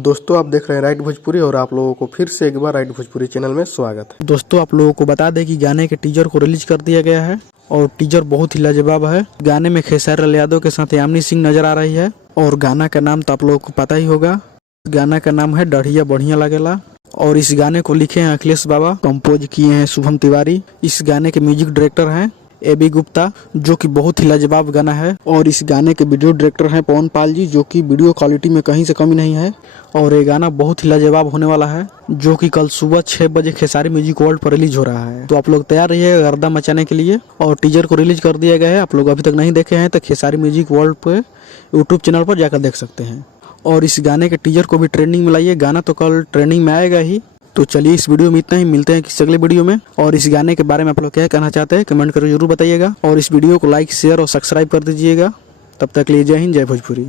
दोस्तों आप देख रहे हैं राइट भोजपुरी और आप लोगों को फिर से एक बार राइट भोजपुरी चैनल में स्वागत है। दोस्तों आप लोगों को बता दें कि गाने के टीजर को रिलीज कर दिया गया है और टीजर बहुत ही लाजवाब है। गाने में खेसारी लाल यादव के साथ यामिनी सिंह नजर आ रही है और गाना का नाम तो आप लोगों को पता ही होगा। गाना का नाम है डढ़िया बढ़िया लागेला और इस गाने को लिखे हैं अखिलेश बाबा, कंपोज किए हैं शुभम तिवारी। इस गाने के म्यूजिक डायरेक्टर हैं ए.बी. गुप्ता, जो कि बहुत ही लाजवाब गाना है। और इस गाने के वीडियो डायरेक्टर हैं पवन पाल जी, जो कि वीडियो क्वालिटी में कहीं से कमी नहीं है। और ये गाना बहुत ही लाजवाब होने वाला है, जो कि कल सुबह 6 बजे खेसारी म्यूजिक वर्ल्ड पर रिलीज हो रहा है। तो आप लोग तैयार रहिए गर्दा मचाने के लिए। और टीजर को रिलीज कर दिया गया है, आप लोग अभी तक नहीं देखे हैं तो खेसारी म्यूजिक वर्ल्ड पे यूट्यूब चैनल पर जाकर देख सकते हैं। और इस गाने के टीजर को भी ट्रेंडिंग में लाइए, गाना तो कल ट्रेंडिंग में आएगा ही। तो चलिए इस वीडियो में इतना ही, मिलते हैं किसी अगले वीडियो में। और इस गाने के बारे में आप लोग क्या कहना चाहते हैं कमेंट करके जरूर बताइएगा। और इस वीडियो को लाइक शेयर और सब्सक्राइब कर दीजिएगा। तब तक के लिए जय हिंद, जय भोजपुरी।